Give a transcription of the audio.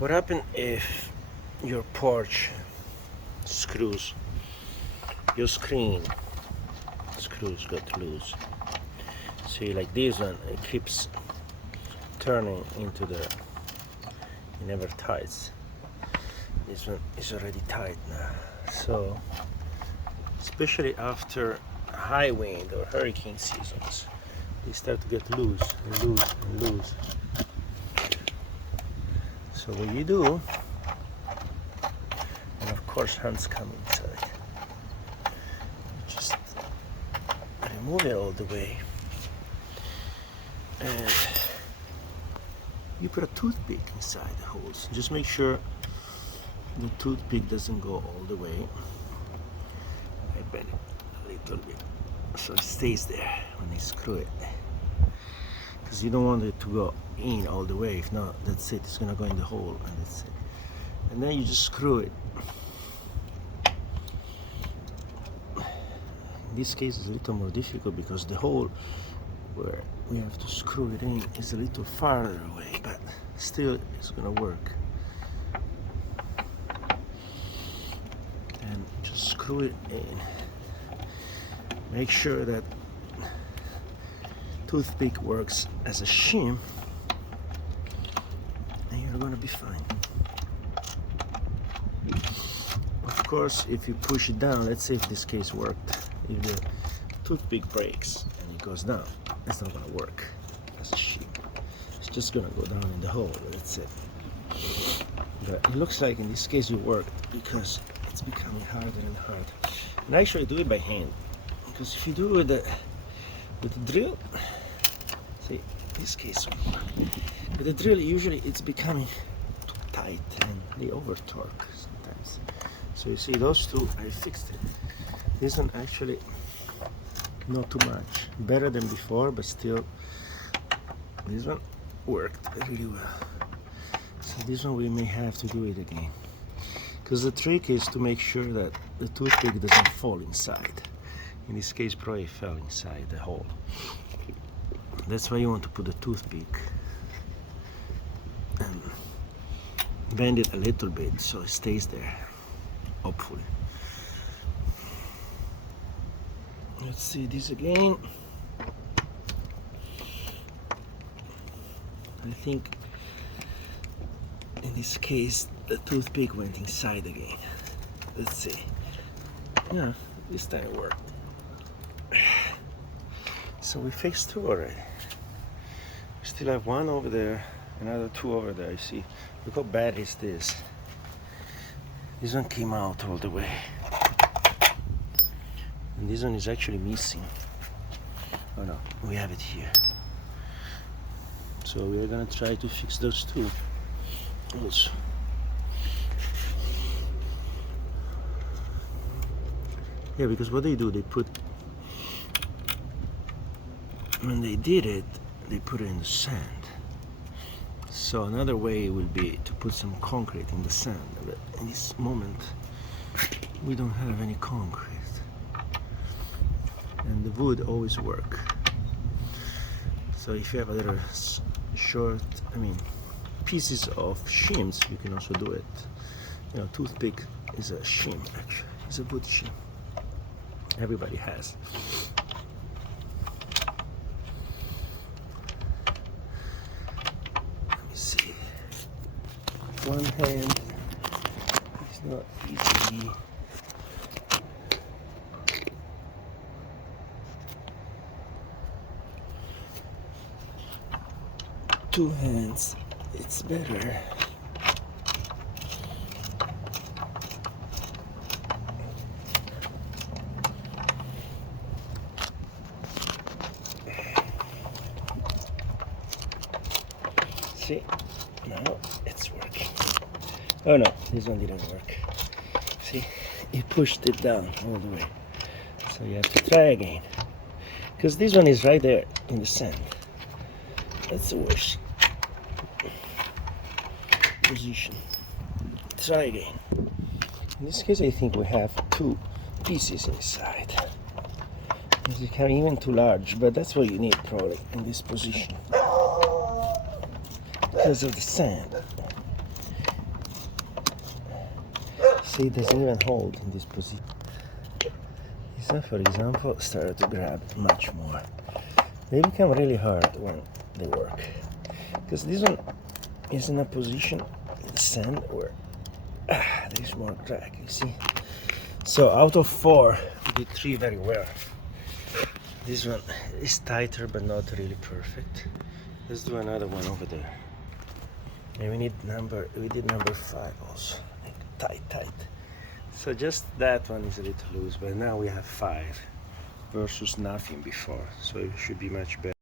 What happens if your porch screws, your screen screws got loose? See, like this one, it keeps turning into it never tightens. This one is already tight now. So, especially after high wind or hurricane seasons, they start to get loose and loose and loose. So what you do, and of course hands come inside, you just remove it all the way, and you put a toothpick inside the holes. Just make sure the toothpick doesn't go all the way. I bend it a little bit so it stays there when you screw it, because you don't want it to go in all the way. If not, that's it, it's gonna go in the hole and that's it. And then you just screw it. In this case it's a little more difficult because the hole where we have to screw it in is a little farther away, but still it's gonna work. And just screw it in. Make sure that toothpick works as a shim, and you're gonna be fine. Of course, if you push it down, let's say if this case worked, if the toothpick breaks and it goes down, it's not gonna work as a shim. It's just gonna go down in the hole. That's it. But it looks like in this case it worked because it's becoming harder and harder. And actually do it by hand, because if you do it with the drill, see, in this case won't work. With the drill, usually it's becoming too tight and they over torque sometimes. So you see, those two, I fixed it. This one actually not too much, better than before, but still this one worked really well. So this one we may have to do it again, because the trick is to make sure that the toothpick doesn't fall inside. In this case probably fell inside the hole. That's why you want to put the toothpick and bend it a little bit so it stays there, hopefully. Let's see this again. I think in this case the toothpick went inside again. Let's see. Yeah, this time it worked. So we fixed two already. We still have one over there, another two over there. You see, look how bad is this. This one came out all the way. And this one is actually missing. Oh no, we have it here. So we're gonna try to fix those two also. Yeah, because what they do, they put, when they did it, they put it in the sand. So another way will be to put some concrete in the sand. But in this moment, we don't have any concrete. And the wood always work. So if you have other short, pieces of shims, you can also do it. You know, toothpick is a shim actually. It's a wood shim. Everybody has. Let me see. One hand is not easy. Two hands, it's better. See, now it's working. Oh no, this one didn't work. See, you pushed it down all the way. So you have to try again, because this one is right there in the sand. That's the worst position. Try again. In this case, I think we have two pieces inside. It's becoming even too large, but that's what you need probably in this position because of the sand. See, it doesn't even hold in this position. This one, for example, started to grab much more. They become really hard when they work, because this one is in a position in the sand where there's more drag, you see. So out of 4, we did 3 very well. This one is tighter but not really perfect. Let's do another one over there. And we did number 5 also. Like tight. So just that one is a little loose, but now we have 5 versus nothing before. So it should be much better.